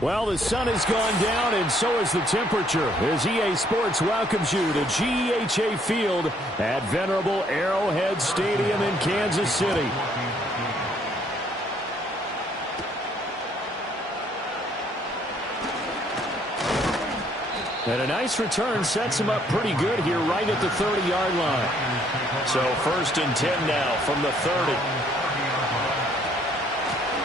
Well, the sun has gone down, and so has the temperature, as EA Sports welcomes you to GEHA Field at venerable Arrowhead Stadium in Kansas City. And a nice return sets him up pretty good here right at the 30-yard line. So 1st and 10 now from the 30.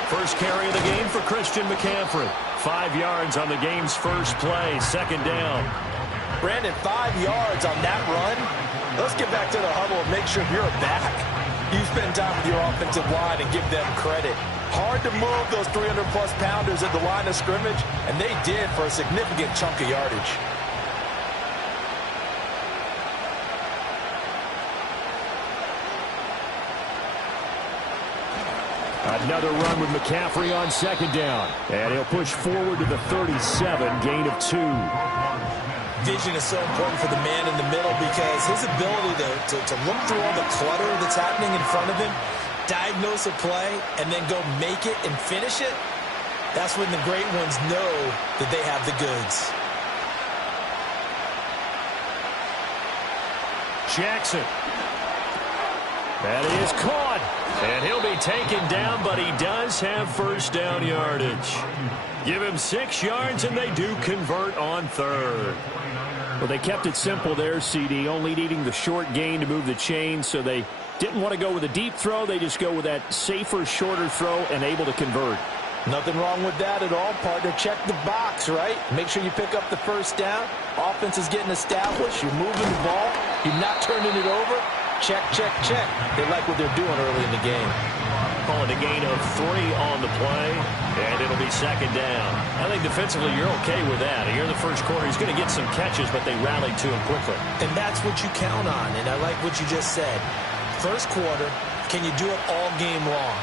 First carry of the game for Christian McCaffrey. 5 yards on the game's first play, 2nd down. Brandon, 5 yards on that run. Let's get back to the huddle and make sure you're back. You spend time with your offensive line and give them credit. Hard to move those 300-plus pounders at the line of scrimmage, and they did for a significant chunk of yardage. Another run with McCaffrey on 2nd down. And he'll push forward to the 37, gain of 2. Vision is so important for the man in the middle because his ability to look through all the clutter that's happening in front of him, diagnose a play, and then go make it and finish it, that's when the great ones know that they have the goods. Jackson. That is caught. And he'll be taken down, but he does have 1st down yardage. Give him 6 yards, and they do convert on 3rd. Well, they kept it simple there, CD, only needing the short gain to move the chain, so they didn't want to go with a deep throw. They just go with that safer, shorter throw and able to convert. Nothing wrong with that at all, partner. Check the box, right? Make sure you pick up the 1st down. Offense is getting established. You're moving the ball. You're not turning it over. Check, check, check. They like what they're doing early in the game. Calling a gain of 3 on the play, and it'll be 2nd down. I think defensively you're okay with that. Here in the first quarter, he's going to get some catches, but they rallied to him quickly. And that's what you count on, and I like what you just said. First quarter, can you do it all game long?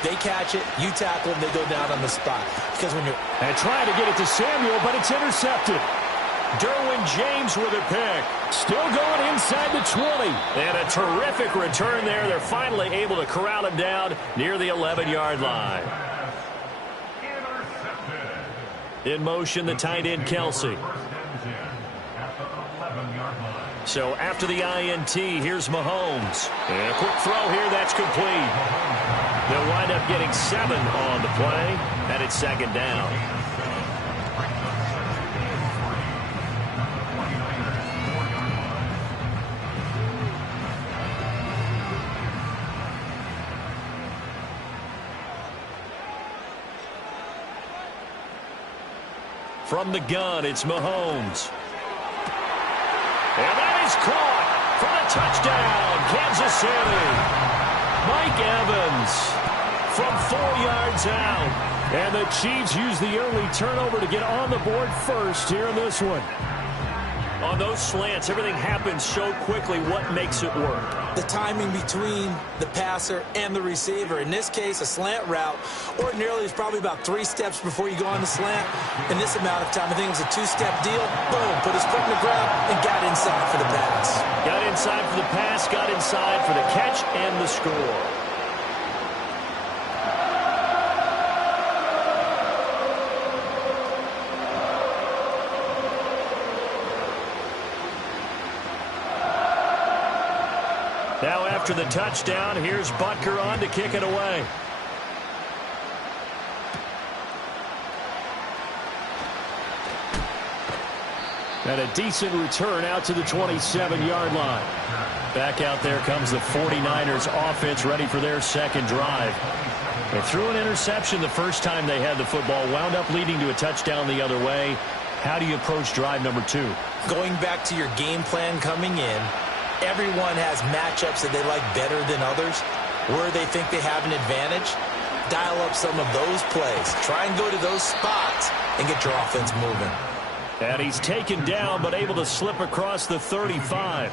They catch it, you tackle them, they go down on the spot. Because when you're... And trying to get it to Samuel, but it's intercepted. Derwin James with a pick. Still going inside the 20. And a terrific return there. They're finally able to corral him down near the 11-yard line. In motion, the tight end, Kelsey. So after the INT, here's Mahomes. And a quick throw here, that's complete. They'll wind up getting 7 on the play, and it's 2nd down. From the gun, it's Mahomes. And that is caught for the touchdown, Kansas City. Mike Evans from 4 yards out. And the Chiefs use the early turnover to get on the board first here in this one. On those slants, everything happens so quickly. What makes it work? The timing between the passer and the receiver. In this case, a slant route ordinarily is probably about 3 steps before you go on the slant. In this amount of time, I think it was a 2-step deal. Boom, put his foot in the ground and got inside for the pass. Got inside for the pass, got inside for the catch and the score. Now after the touchdown, here's Butker on to kick it away. And a decent return out to the 27-yard line. Back out there comes the 49ers offense ready for their 2nd drive. They threw an interception the first time they had the football, wound up leading to a touchdown the other way. How do you approach drive number 2? Going back to your game plan coming in, everyone has matchups that they like better than others. Where they think they have an advantage, dial up some of those plays. Try and go to those spots and get your offense moving. And he's taken down, but able to slip across the 35.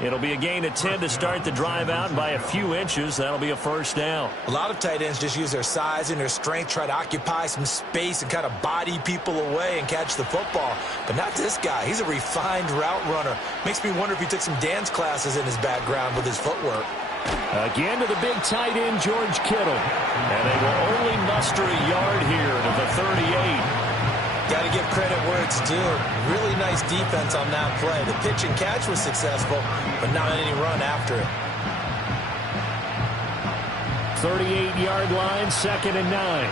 It'll be a gain of 10 to start the drive out, and by a few inches, that'll be a first down. A lot of tight ends just use their size and their strength, try to occupy some space and kind of body people away and catch the football. But not this guy. He's a refined route runner. Makes me wonder if he took some dance classes in his background with his footwork. Again to the big tight end, George Kittle. And they will only muster a yard here to the 38. Got to give credit where it's due. Really nice defense on that play. The pitch and catch was successful, but not any run after it. 38-yard line, 2nd and 9.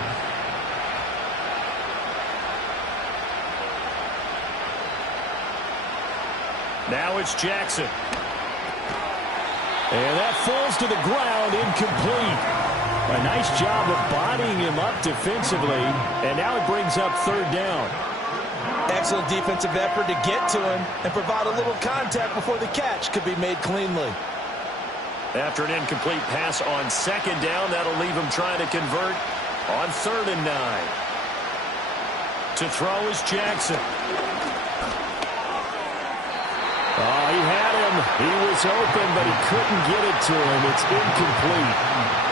Now it's Jackson. And that falls to the ground, incomplete. A nice job of bodying him up defensively, and now it brings up 3rd down. Excellent defensive effort to get to him and provide a little contact before the catch could be made cleanly. After an incomplete pass on 2nd down, that'll leave him trying to convert on 3rd and 9. To throw is Jackson. Oh, he had him. He was open, but he couldn't get it to him. It's incomplete.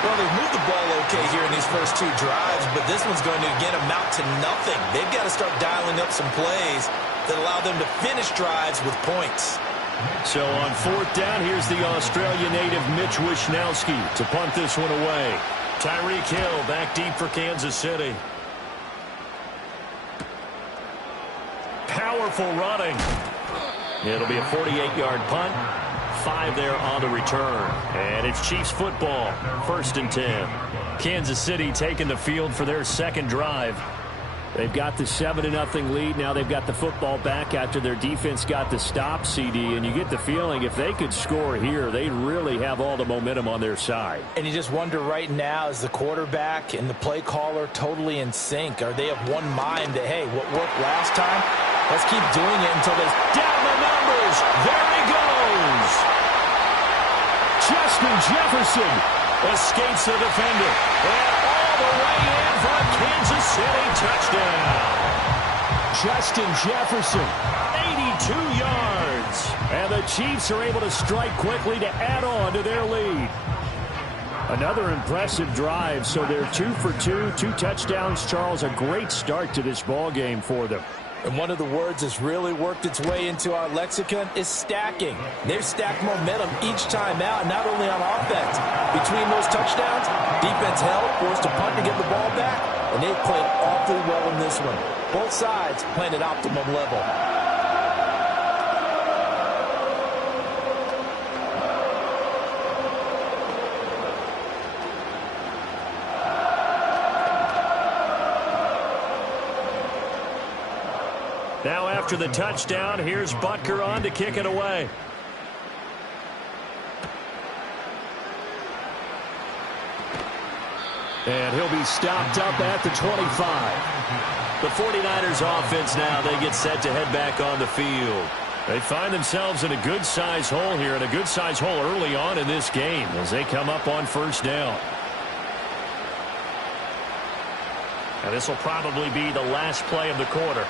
Well, they've moved the ball okay here in these first 2 drives, but this one's going to, again, amount to nothing. They've got to start dialing up some plays that allow them to finish drives with points. So on 4th down, here's the Australia native Mitch Wishnowsky to punt this one away. Tyreek Hill back deep for Kansas City. Powerful running. It'll be a 48-yard punt. 5 there on the return. And it's Chiefs football. 1st and 10. Kansas City taking the field for their 2nd drive. They've got the 7-0 lead. Now they've got the football back after their defense got the stop, CD. And you get the feeling if they could score here, they really have all the momentum on their side. And you just wonder right now, is the quarterback and the play caller totally in sync? Are they of one mind that, hey, what worked last time? Let's keep doing it until they... Down the numbers. There he goes. Justin Jefferson escapes the defender. And all the way in for a Kansas City touchdown. Justin Jefferson, 82 yards. And the Chiefs are able to strike quickly to add on to their lead. Another impressive drive, so they're 2 for 2, 2 touchdowns. Charles, a great start to this ball game for them. And one of the words that's really worked its way into our lexicon is stacking. They've stacked momentum each time out, not only on offense. Between those touchdowns, defense held, forced to punt to get the ball back, and they've played awfully well in this one. Both sides playing at optimum level. Now after the touchdown, here's Butker on to kick it away. And he'll be stopped up at the 25. The 49ers offense now, they get set to head back on the field. They find themselves in a good-sized hole here, and a good-sized hole early on in this game as they come up on 1st down. And this will probably be the last play of the quarter.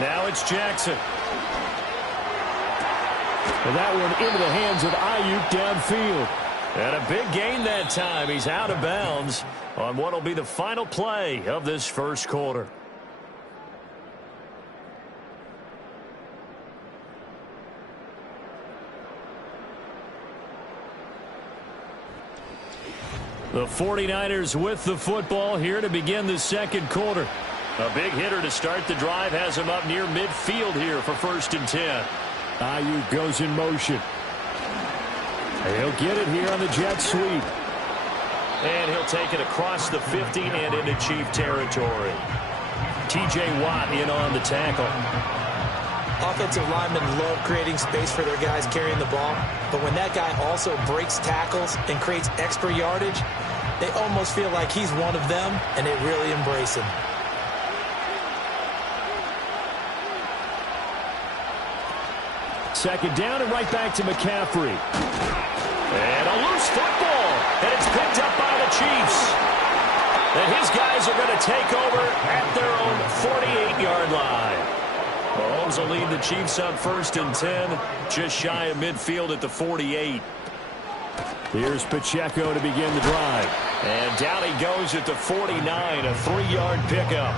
Now it's Jackson. And that one into the hands of Ayuk downfield. And a big gain that time. He's out of bounds on what will be the final play of this first quarter. The 49ers with the football here to begin the second quarter. A big hitter to start the drive has him up near midfield here for 1st and 10. Ayuk goes in motion. He'll get it here on the jet sweep. And he'll take it across the 50 and into Chief territory. T.J. Watt in on the tackle. Offensive linemen love creating space for their guys carrying the ball, but when that guy also breaks tackles and creates extra yardage, they almost feel like he's one of them, and they really embrace him. Second down and right back to McCaffrey. And a loose football. And it's picked up by the Chiefs. And his guys are going to take over at their own 48-yard line. Mahomes will lead the Chiefs up 1st and 10, just shy of midfield at the 48. Here's Pacheco to begin the drive. And down he goes at the 49, a 3-yard pickup.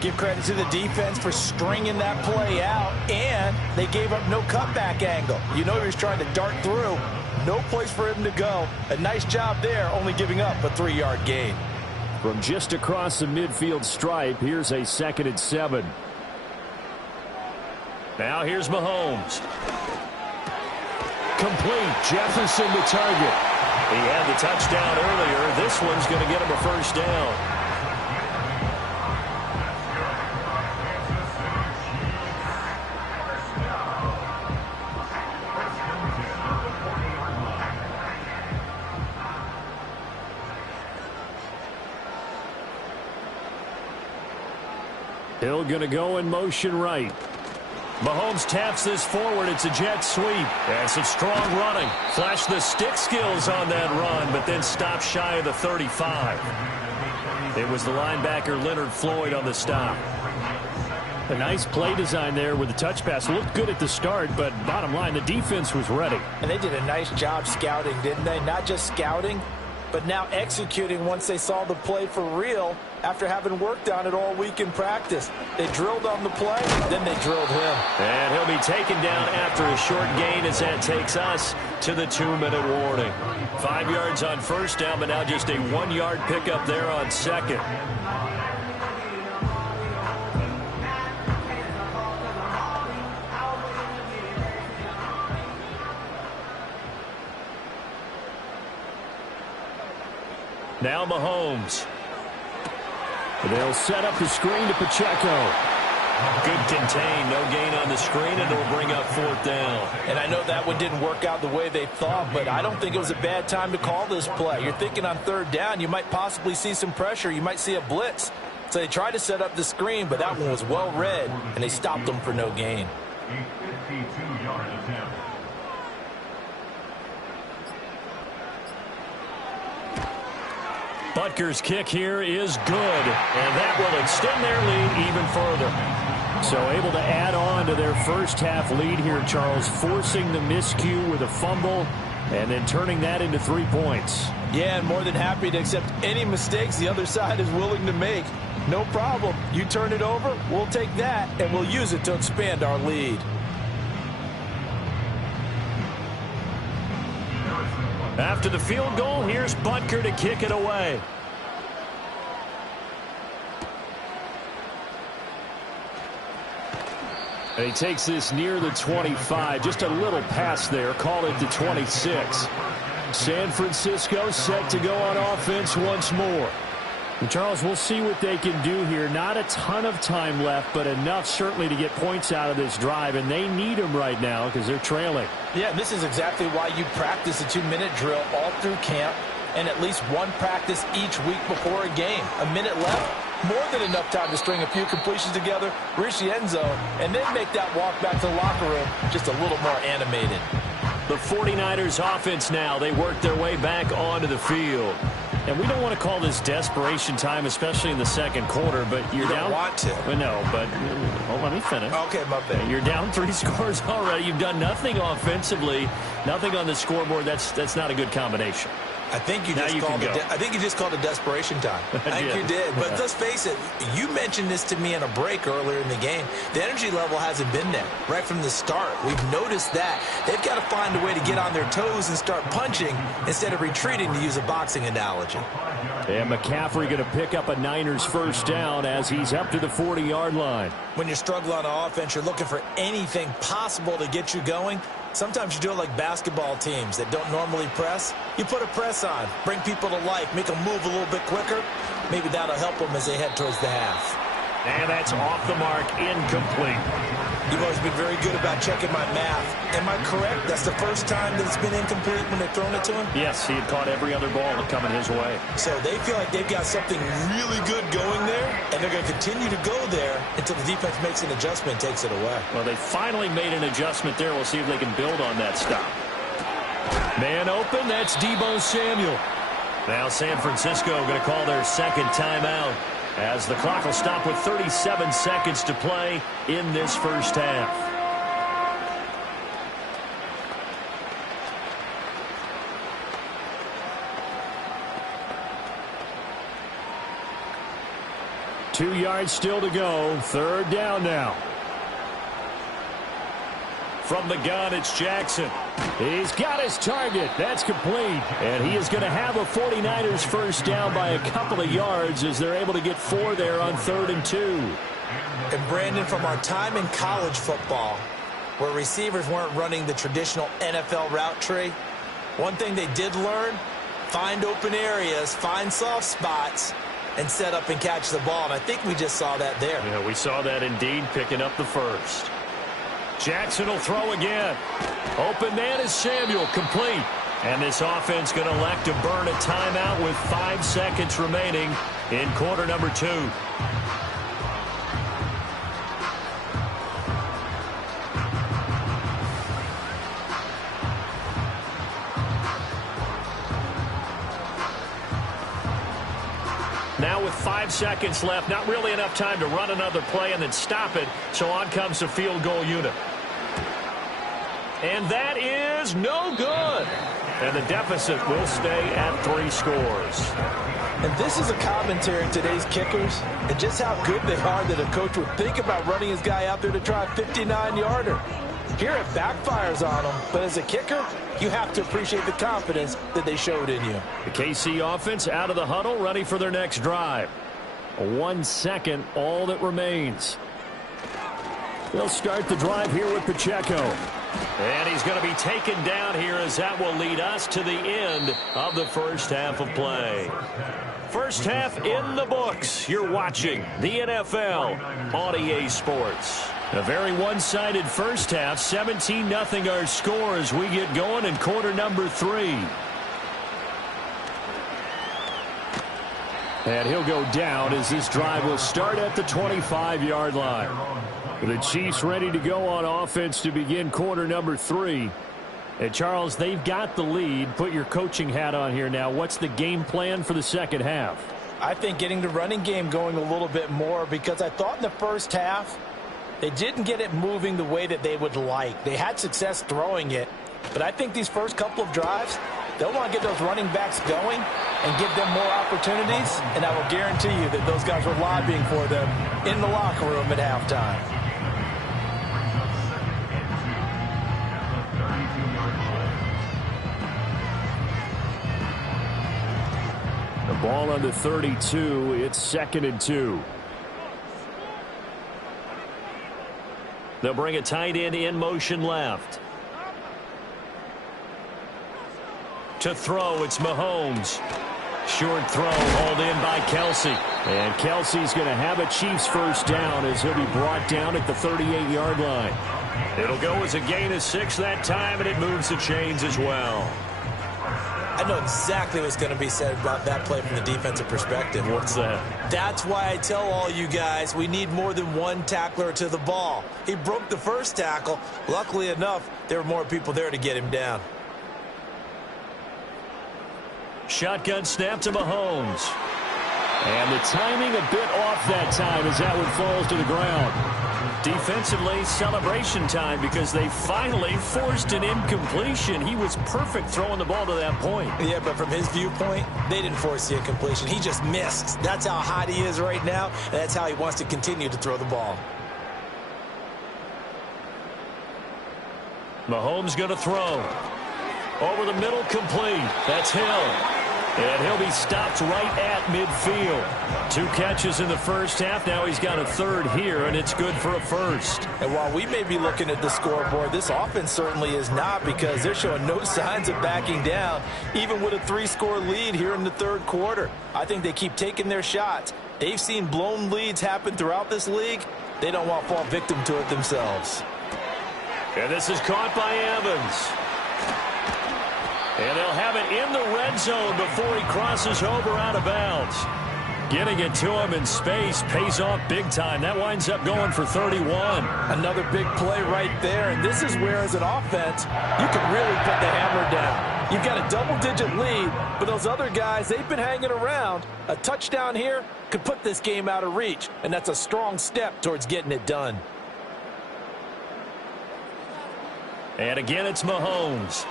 Give credit to the defense for stringing that play out, and they gave up no cutback angle. You know he was trying to dart through. No place for him to go. A nice job there, only giving up a 3-yard gain. From just across the midfield stripe, here's a 2nd and 7. Now here's Mahomes. Complete. Jefferson to target. He had the touchdown earlier. This one's going to get him a 1st down. Hill going to go in motion right. Mahomes taps this forward. It's a jet sweep. And some strong running. Flashed the stick skills on that run, but then stopped shy of the 35. It was the linebacker Leonard Floyd on the stop. A nice play design there with the touch pass. Looked good at the start, but bottom line, the defense was ready. And they did a nice job scouting, didn't they? Not just scouting, but now executing once they saw the play for real after having worked on it all week in practice. They drilled on the play, then they drilled him. And he'll be taken down after a short gain as that takes us to the 2-minute warning. 5 yards on 1st down, but now just a 1-yard pickup there on 2nd. Now Mahomes. They'll set up the screen to Pacheco. Good contain. No gain on the screen, and it'll bring up 4th down. And I know that one didn't work out the way they thought, but I don't think it was a bad time to call this play. You're thinking on 3rd down, you might possibly see some pressure. You might see a blitz. So they tried to set up the screen, but that one was well read, and they stopped them for no gain. A 52-yard attempt. Butker's kick here is good, and that will extend their lead even further. So able to add on to their first half lead here, Charles, forcing the miscue with a fumble and then turning that into 3 points. Yeah, and more than happy to accept any mistakes the other side is willing to make. No problem. You turn it over, we'll take that, and we'll use it to expand our lead. After the field goal, here's Butker to kick it away. And he takes this near the 25. Just a little pass there. Call it the 26. San Francisco set to go on offense once more. And Charles, we'll see what they can do here. Not a ton of time left, but enough certainly to get points out of this drive, and they need them right now because they're trailing. Yeah, this is exactly why you practice a 2-minute drill all through camp and at least one practice each week before a game. A minute left, more than enough time to string a few completions together, reach the end zone, and then make that walk back to the locker room just a little more animated. The 49ers offense now, they work their way back onto the field. And we don't want to call this desperation time, especially in the second quarter, but you're down. You don't want to. Well, no, but let me finish. Okay, my bad. You're down 3 scores already. You've done nothing offensively, nothing on the scoreboard. That's not a good combination. I think you just called it desperation time. I think you did. But let's face it, you mentioned this to me in a break earlier in the game. The energy level hasn't been there right from the start. We've noticed that. They've got to find a way to get on their toes and start punching instead of retreating, to use a boxing analogy. And McCaffrey going to pick up a Niners first down as he's up to the 40-yard line. When you're struggling on offense, you're looking for anything possible to get you going. Sometimes you do it like basketball teams that don't normally press. You put a press on, bring people to life, make them move a little bit quicker. Maybe that'll help them as they head towards the half. And that's off the mark, incomplete. You've always been very good about checking my math. Am I correct? That's the first time that it's been incomplete when they've thrown it to him? Yes, he had caught every other ball coming his way. So they feel like they've got something really good going there, and they're going to continue to go there until the defense makes an adjustment and takes it away. Well, they finally made an adjustment there. We'll see if they can build on that stop. Man open, that's Deebo Samuel. Now San Francisco going to call their second timeout as the clock will stop with 37 seconds to play in this first half. Two yards still to go. Third down now. From the gun, it's Jackson. He's got his target. That's complete. And he is going to have a 49ers first down by a couple of yards as they're able to get 4 there on 3rd and 2. And Brandon, from our time in college football, where receivers weren't running the traditional NFL route tree, one thing they did learn, find open areas, find soft spots, and set up and catch the ball. And I think we just saw that there. Yeah, we saw that indeed, picking up the first. Jackson will throw again. Open man is Samuel, complete. And this offense going to elect to burn a timeout with 5 seconds remaining in quarter number 2. Now with 5 seconds left, not really enough time to run another play and then stop it, so on comes the field goal unit. And that is no good. And the deficit will stay at 3 scores. And this is a commentary in today's kickers and just how good they are that a coach would think about running his guy out there to try a 59-yarder. Here it backfires on him, but as a kicker, you have to appreciate the confidence that they showed in you. The KC offense out of the huddle, ready for their next drive. 1 second, all that remains. They'll start the drive here with Pacheco. And he's going to be taken down here as that will lead us to the end of the first half of play. First half in the books. You're watching the NFL on EA Sports. A very one-sided first half. 17-0 our score as we get going in quarter number 3. And he'll go down as this drive will start at the 25-yard line. The Chiefs ready to go on offense to begin quarter number 3. And Charles, they've got the lead. Put your coaching hat on here now. What's the game plan for the second half? I think getting the running game going a little bit more, because I thought in the first half they didn't get it moving the way that they would like. They had success throwing it, but I think these first couple of drives, they'll want to get those running backs going and give them more opportunities, and I will guarantee you that those guys were lobbying for them in the locker room at halftime. The ball on the 32. It's 2nd and 2. They'll bring a tight end in motion left. To throw, it's Mahomes. Short throw, hauled in by Kelsey. And Kelsey's going to have a Chiefs first down as he'll be brought down at the 38-yard line. It'll go as a gain of 6 that time, and it moves the chains as well. I know exactly what's going to be said about that play from the defensive perspective. What's that? That's why I tell all you guys we need more than one tackler to the ball. He broke the first tackle. Luckily enough, there were more people there to get him down. Shotgun snap to Mahomes. And the timing a bit off that time as that one falls to the ground. Defensively, celebration time because they finally forced an incompletion. He was perfect throwing the ball to that point. Yeah, but from his viewpoint, they didn't force the incompletion. He just missed. That's how hot he is right now, and that's how he wants to continue to throw the ball. Mahomes going to throw. Over the middle, complete. That's Hill. And he'll be stopped right at midfield. 2 catches in the first half. Now he's got a third here, and it's good for a first. And while we may be looking at the scoreboard, this offense certainly is not, because they're showing no signs of backing down, even with a 3-score lead here in the third quarter. I think they keep taking their shots. They've seen blown leads happen throughout this league. They don't want to fall victim to it themselves. And this is caught by Evans. And they'll have it in the red zone before he crosses over out of bounds. Getting it to him in space pays off big time. That winds up going for 31. Another big play right there. And this is where, as an offense, you can really put the hammer down. You've got a double-digit lead, but those other guys, they've been hanging around. A touchdown here could put this game out of reach, and that's a strong step towards getting it done. And again, it's Mahomes.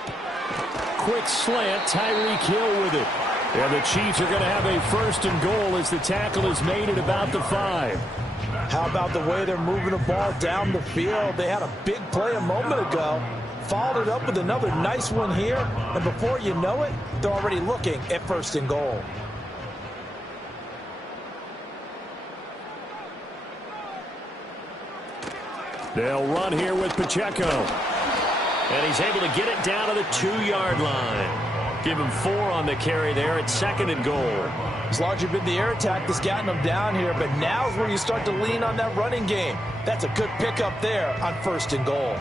Quick slant, Tyreek Hill with it. And the Chiefs are going to have a 1st and goal as the tackle is made at about the 5. How about the way they're moving the ball down the field? They had a big play a moment ago. Followed it up with another nice one here. And before you know it, they're already looking at 1st and goal. They'll run here with Pacheco. And he's able to get it down to the 2-yard line. Give him 4 on the carry there at 2nd and goal. It's largely been the air attack that's gotten them down here, but now is where you start to lean on that running game. That's a good pickup there on 1st and goal.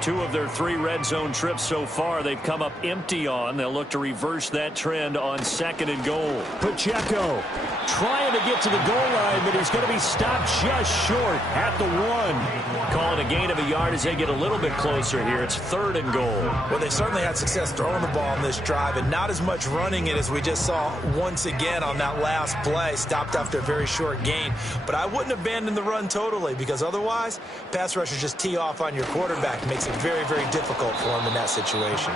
2 of their 3 red zone trips so far they've come up empty on. They'll look to reverse that trend on 2nd and goal. Pacheco trying to get to the goal line, but he's going to be stopped just short at the 1. Call it a gain of a yard as they get a little bit closer here. It's 3rd and goal. Well, they certainly had success throwing the ball on this drive, and not as much running it as we just saw once again on that last play. Stopped after a very short gain. But I wouldn't abandon the run totally, because otherwise, pass rushers just tee off on your quarterback. It makes it very, very difficult for him in that situation.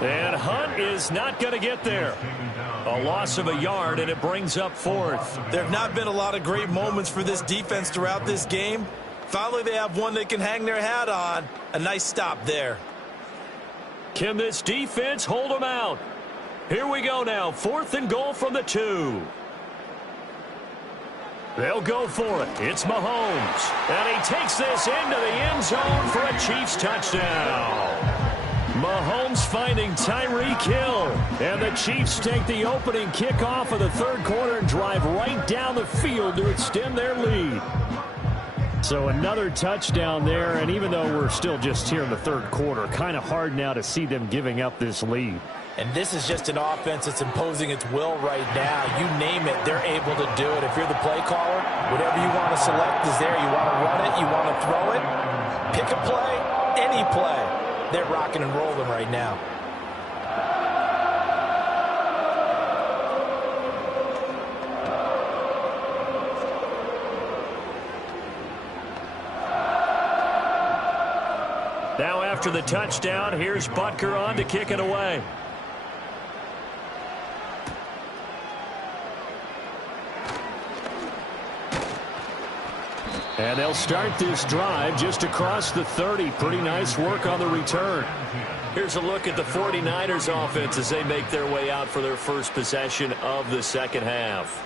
And Hunt is not going to get there. A loss of a yard, and it brings up 4th. There have not been a lot of great moments for this defense throughout this game. Finally, they have one they can hang their hat on. A nice stop there. Can this defense hold them out? Here we go now. 4th and goal from the 2. They'll go for it. It's Mahomes. And he takes this into the end zone for a Chiefs touchdown. Mahomes finding Tyreek Hill. And the Chiefs take the opening kickoff of the 3rd quarter and drive right down the field to extend their lead. So another touchdown there, and even though we're still just here in the 3rd quarter, kind of hard now to see them giving up this lead. And this is just an offense that's imposing its will right now. You name it, they're able to do it. If you're the play caller, whatever you want to select is there. You want to run it, you want to throw it, pick a play, any play. They're rocking and rolling right now. Now after the touchdown, here's Butker on to kick it away. And they'll start this drive just across the 30. Pretty nice work on the return. Here's a look at the 49ers offense as they make their way out for their first possession of the 2nd half.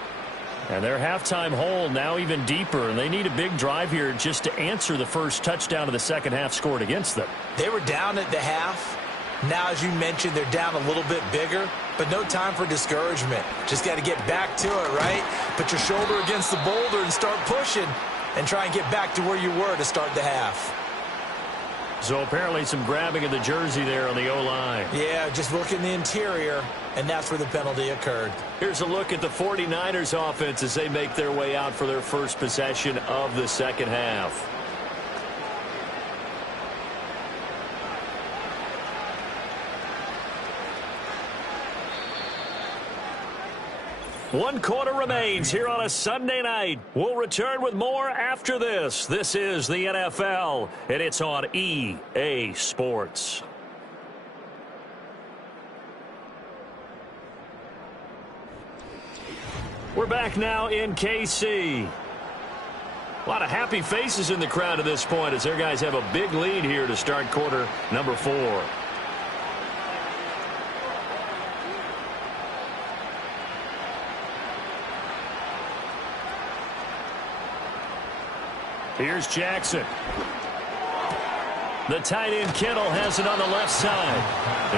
And their halftime hole now even deeper, and they need a big drive here just to answer the first touchdown of the 2nd half scored against them. They were down at the half. Now, as you mentioned, they're down a little bit bigger, but no time for discouragement. Just got to get back to it, right? Put your shoulder against the boulder and start pushing and try and get back to where you were to start the half. So apparently some grabbing of the jersey there on the O-line. Yeah, just look in the interior, and that's where the penalty occurred. Here's a look at the 49ers offense as they make their way out for their first possession of the 2nd half. One quarter remains here on a Sunday night. We'll return with more after this. This is the NFL, and it's on EA Sports. We're back now in KC. A lot of happy faces in the crowd at this point as their guys have a big lead here to start quarter number 4. Here's Jackson. The tight end Kittle has it on the left side.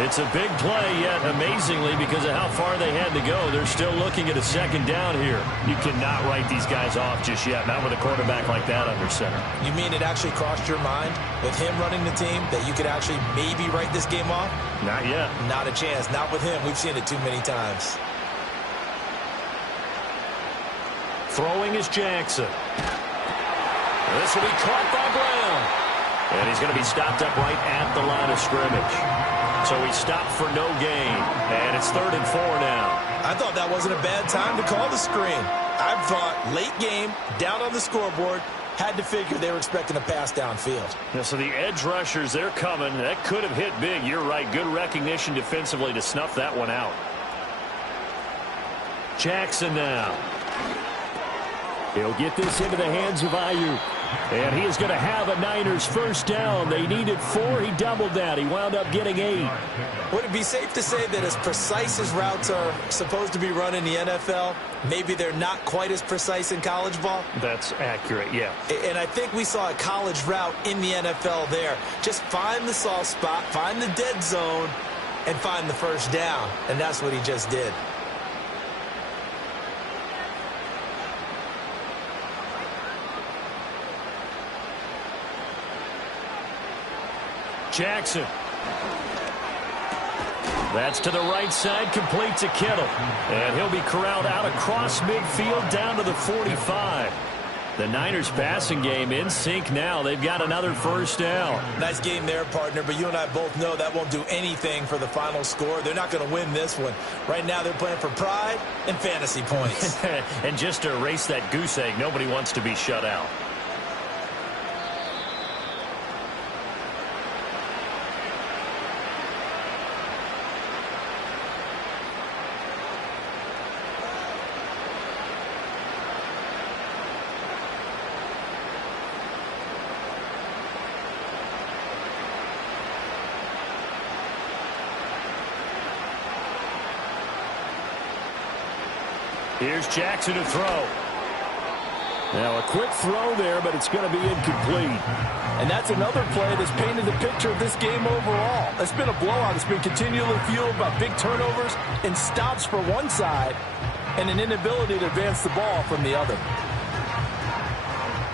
It's a big play, yet amazingly, because of how far they had to go, they're still looking at a 2nd down here. You cannot write these guys off just yet, not with a quarterback like that under center. You mean it actually crossed your mind with him running the team that you could actually maybe write this game off? Not yet. Not a chance. Not with him. We've seen it too many times. Throwing is Jackson. This will be caught by Brown. And he's going to be stopped up right at the line of scrimmage. So he stopped for no gain. And it's 3rd and 4 now. I thought that wasn't a bad time to call the screen. I thought late game, down on the scoreboard, had to figure they were expecting a pass downfield. Yeah, so the edge rushers, they're coming. That could have hit big. You're right. Good recognition defensively to snuff that one out. Jackson now. He'll get this into the hands of Ayuk. And he is going to have a Niners first down. They needed 4. He doubled that. He wound up getting 8. Would it be safe to say that as precise as routes are supposed to be run in the NFL, maybe they're not quite as precise in college ball? That's accurate, yeah. And I think we saw a college route in the NFL there. Just find the soft spot, find the dead zone, and find the first down. And that's what he just did. Jackson. That's to the right side, complete to Kittle. And he'll be corralled out across midfield down to the 45. The Niners passing game in sync now. They've got another first down. Nice game there, partner, but you and I both know that won't do anything for the final score. They're not going to win this one. Right now they're playing for pride and fantasy points. And just to erase that goose egg, nobody wants to be shut out. Here's Jackson to throw. Now a quick throw there, but it's going to be incomplete. And that's another play that's painted the picture of this game overall. It's been a blowout. It's been continually fueled by big turnovers and stops for one side and an inability to advance the ball from the other.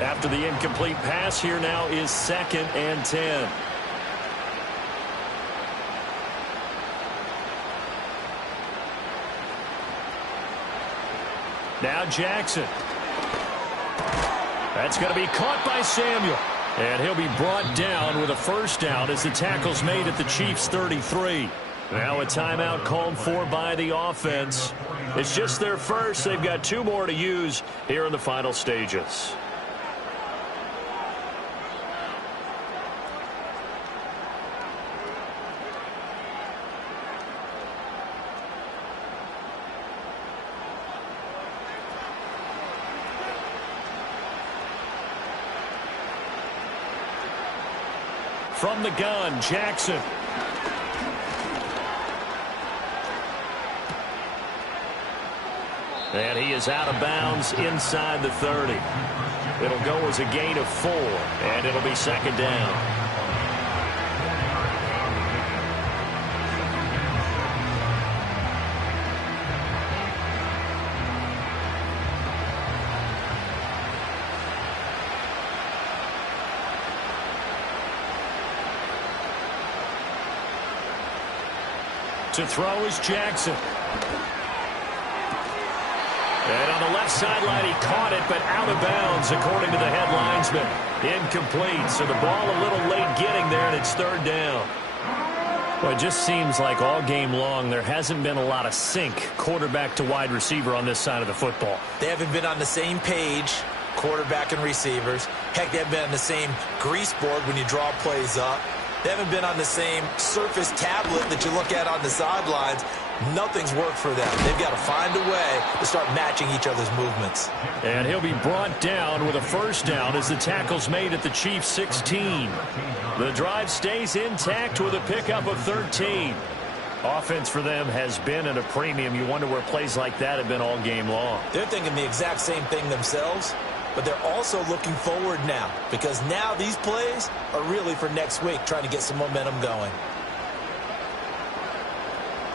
After the incomplete pass, here now is 2nd and 10. Now Jackson. That's going to be caught by Samuel. And he'll be brought down with a first down as the tackle's made at the Chiefs' 33. Now a timeout called for by the offense. It's just their first. They've got 2 more to use here in the final stages. From the gun, Jackson. And he is out of bounds inside the 30. It'll go as a gain of 4, and it'll be 2nd down. To throw is Jackson. And on the left sideline, he caught it, but out of bounds, according to the head linesman. Incomplete, so the ball a little late getting there, and it's 3rd down. Well, it just seems like all game long there hasn't been a lot of sync quarterback to wide receiver on this side of the football. They haven't been on the same page, quarterback and receivers. Heck, they haven't been on the same grease board when you draw plays up. They haven't been on the same surface tablet that you look at on the sidelines. Nothing's worked for them. They've got to find a way to start matching each other's movements. And he'll be brought down with a first down as the tackle's made at the Chiefs' 16. The drive stays intact with a pickup of 13. Offense for them has been at a premium. You wonder where plays like that have been all game long. They're thinking the exact same thing themselves. But they're also looking forward now, because now these plays are really for next week, trying to get some momentum going.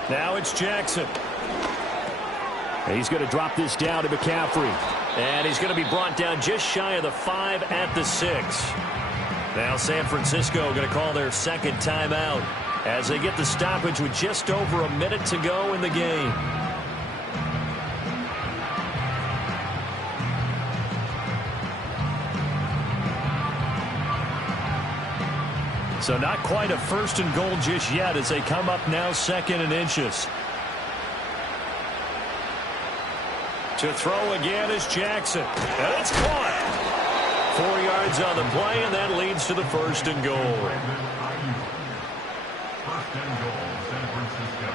Now it's Jackson. He's going to drop this down to McCaffrey. And he's going to be brought down just shy of the 5 at the 6. Now San Francisco going to call their 2nd timeout as they get the stoppage with just over a minute to go in the game. So not quite a 1st and goal just yet as they come up now 2nd and inches. To throw again is Jackson. And it's caught. 4 yards on the play, and that leads to the 1st and goal. 1st and goal, San Francisco.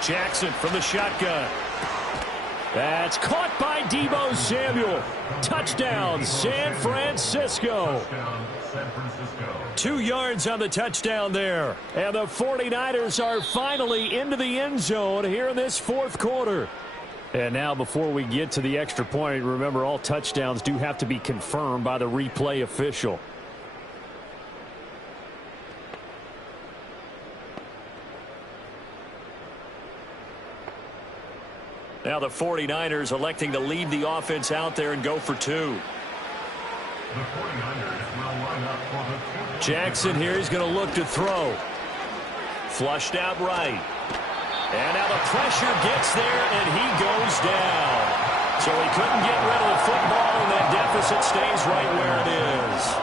Jackson from the shotgun. That's caught by Deebo Samuel. Touchdown, San Francisco. 2 yards on the touchdown there. And the 49ers are finally into the end zone here in this 4th quarter. And now before we get to the extra point, remember all touchdowns do have to be confirmed by the replay official. Now the 49ers electing to leave the offense out there and go for 2. The 49ers will line up for the 2. Jackson here is going to look to throw. Flushed out right. And now the pressure gets there, and he goes down. So he couldn't get rid of the football, and that deficit stays right where it is.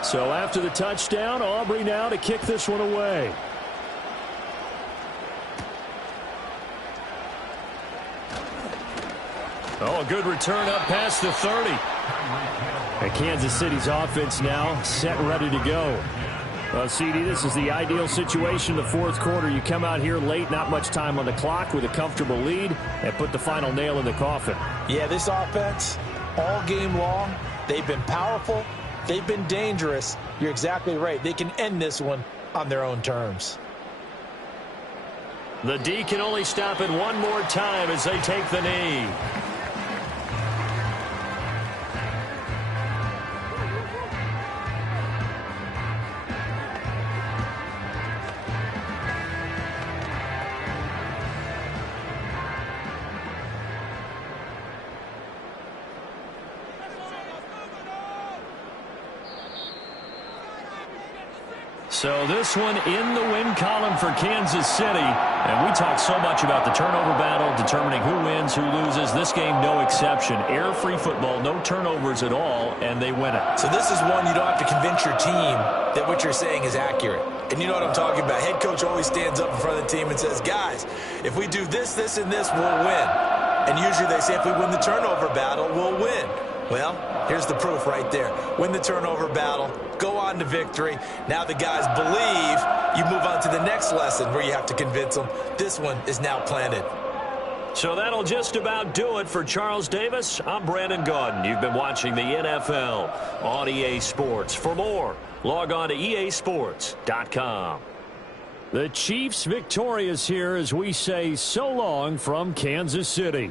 So after the touchdown, Aubrey now to kick this one away. Oh, a good return up past the 30. And Kansas City's offense now set and ready to go. CD, this is the ideal situation, the 4th quarter. You come out here late, not much time on the clock with a comfortable lead, and put the final nail in the coffin. Yeah, this offense, all game long, they've been powerful. They've been dangerous. You're exactly right. They can end this one on their own terms. The D can only stop it one more time as they take the knee. So this one in the win column for Kansas City. And we talk so much about the turnover battle, determining who wins, who loses. This game, no exception. Error-free football, no turnovers at all, and they win it. So this is one you don't have to convince your team that what you're saying is accurate. And you know what I'm talking about. Head coach always stands up in front of the team and says, guys, if we do this, this, and this, we'll win. And usually they say if we win the turnover battle, we'll win. Well, here's the proof right there. Win the turnover battle, go on to victory. Now the guys believe. You move on to the next lesson where you have to convince them. This one is now planted. So that'll just about do it for Charles Davis. I'm Brandon Gaudin. You've been watching the NFL on EA Sports. For more, log on to easports.com. The Chiefs victorious here as we say so long from Kansas City.